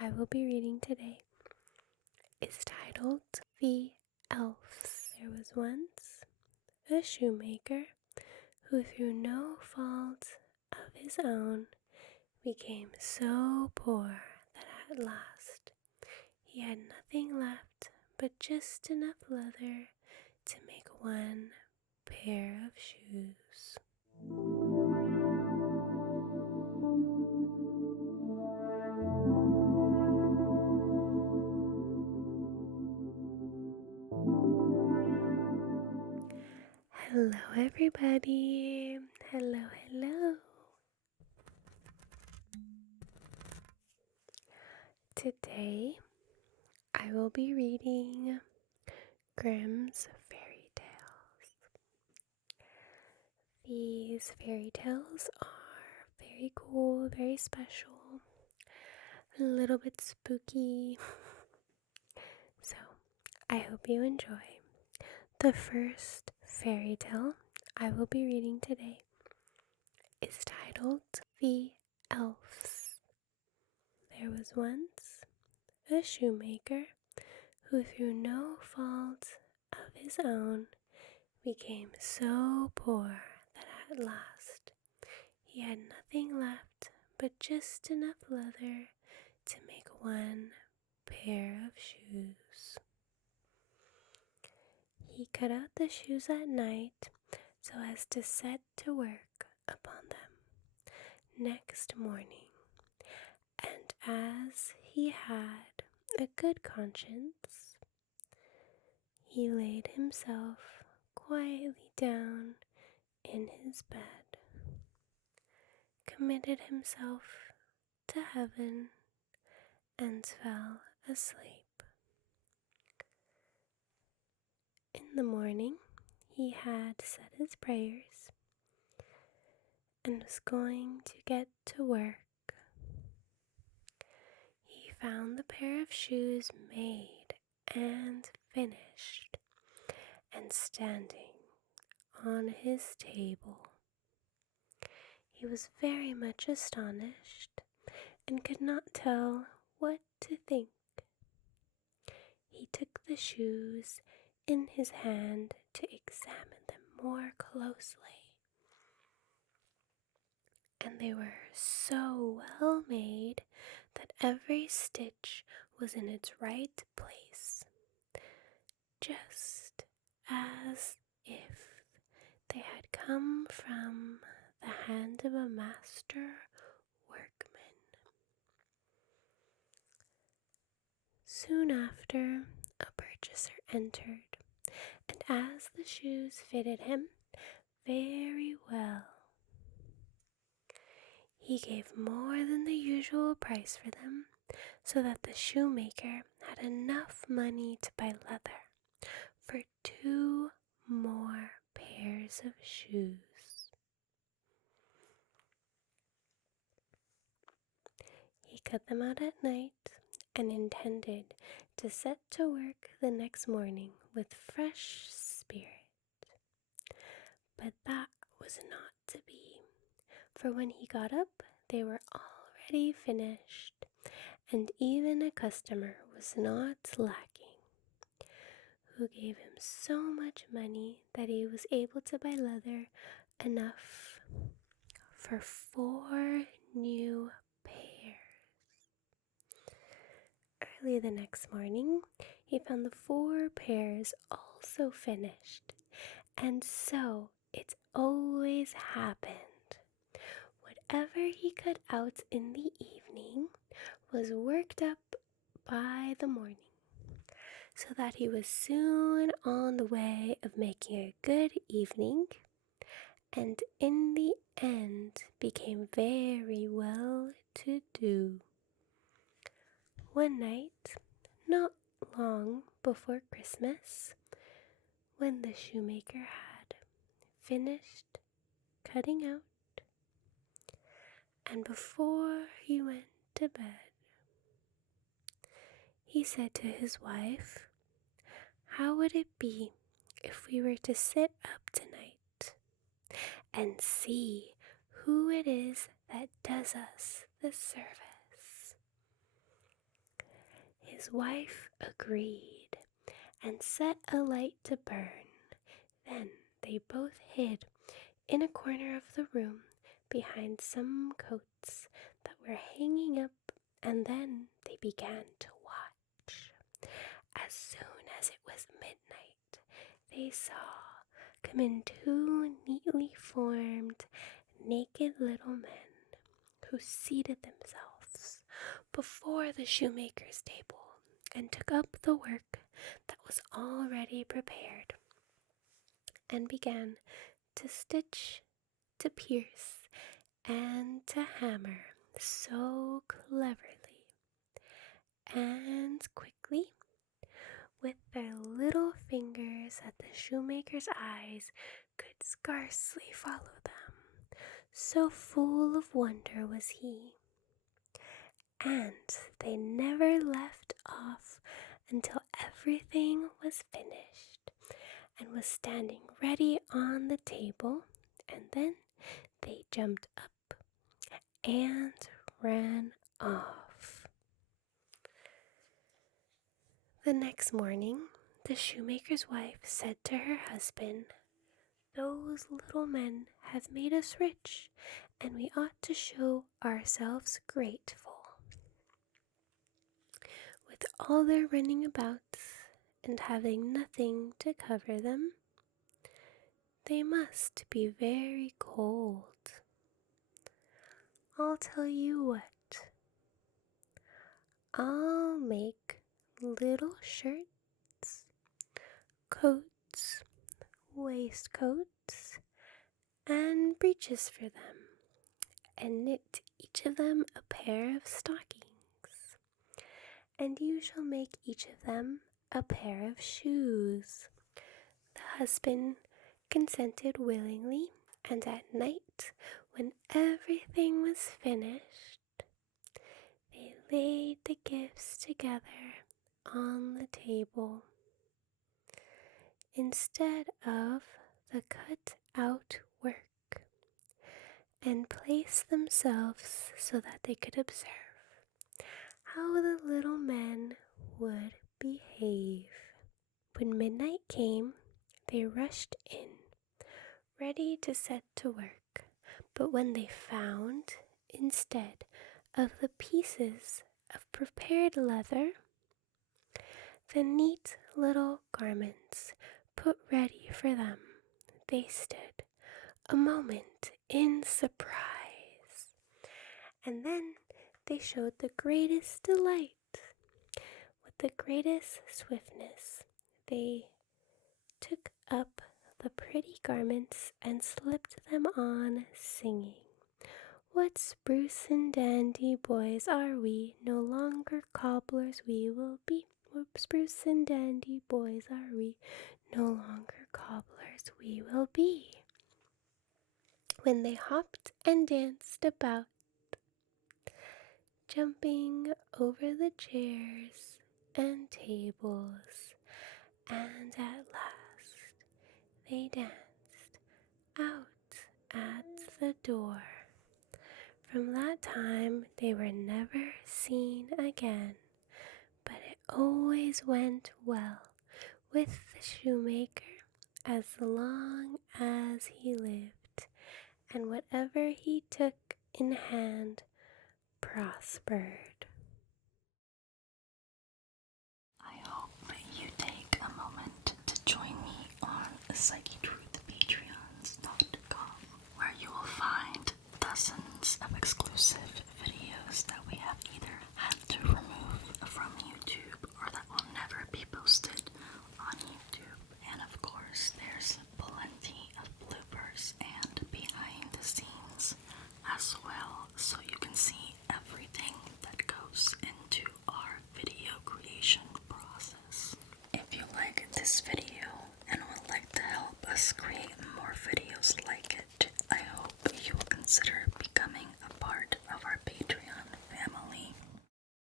I will be reading today is titled The Elves. There was once a shoemaker who, through no fault of his own, became so poor that at last he had nothing left but just enough leather to make one pair of shoes. Hello everybody, hello. Today I will be reading Grimm's fairy tales. These fairy tales are very cool, very special, a little bit spooky, so I hope you enjoy. The first fairy tale I will be reading today is titled The Elves. There was once a shoemaker who, through no fault of his own, became so poor that at last he had nothing left but just enough leather to make one pair of shoes. He cut out the shoes at night so as to set to work upon them next morning, and as he had a good conscience, he laid himself quietly down in his bed, committed himself to heaven, and fell asleep. In the morning, he had said his prayers and was going to get to work. He found the pair of shoes made and finished and standing on his table. He was very much astonished and could not tell what to think. He took the shoes in his hand to examine them more closely, and they were so well made that every stitch was in its right place, just as if they had come from the hand of a master workman. Soon after, a purchaser entered, and as the shoes fitted him very well, he gave more than the usual price for them, so that the shoemaker had enough money to buy leather for 2 more pairs of shoes. He cut them out at night and intended to set to work the next morning with fresh spirit. But that was not to be, for when he got up, they were already finished, and even a customer was not lacking, who gave him so much money that he was able to buy leather enough for 4 new pairs. Early the next morning, he found the 4 pairs also finished, and so it always happened. Whatever he cut out in the evening was worked up by the morning, so that he was soon on the way of making a good evening, and in the end became very well to do. One night, not long before Christmas, when the shoemaker had finished cutting out, and before he went to bed, he said to his wife, "How would it be if we were to sit up tonight and see who it is that does us the service?" his wife agreed and set a light to burn. Then they both hid in a corner of the room behind some coats that were hanging up, and then they began to watch. As soon as it was midnight, they saw come in two neatly formed, naked little men who seated themselves before the shoemaker's table and took up the work that was already prepared and began to stitch, to pierce, and to hammer so cleverly and quickly with their little fingers that the shoemaker's eyes could scarcely follow them. So full of wonder was he. And they never left off until everything was finished and was standing ready on the table, and then they jumped up and ran off. The next morning, the shoemaker's wife said to her husband, "Those little men have made us rich, and we ought to show ourselves grateful. With all their running about and having nothing to cover them, they must be very cold. I'll tell you what, I'll make little shirts, coats, waistcoats, and breeches for them, and knit each of them a pair of stockings. And you shall make each of them a pair of shoes." The husband consented willingly, and at night, when everything was finished, they laid the gifts together on the table. Instead of the cut-out work, and placed themselves so that they could observe how the little men would behave. When midnight came, they rushed in, ready to set to work. But when they found, instead of the pieces of prepared leather, the neat little garments put ready for them, they stood a moment in surprise, and then they showed the greatest delight. With the greatest swiftness, they took up the pretty garments and slipped them on, singing, "What spruce and dandy boys are we, no longer cobblers we will be. What spruce and dandy boys are we, no longer cobblers we will be." When they hopped and danced about, jumping over the chairs and tables, and at last they danced out at the door. From that time they were never seen again, but it always went well with the shoemaker as long as he lived, and whatever he took in hand prospered. I hope you take a moment to join me on psychetruthpatreons.com, where you will find dozens of exclusive videos that we have either had to remove from YouTube or that will never be posted on YouTube. And of course, there's plenty of bloopers and behind the scenes as well, so you can see everything that goes into our video creation process. If you like this video and would like to help us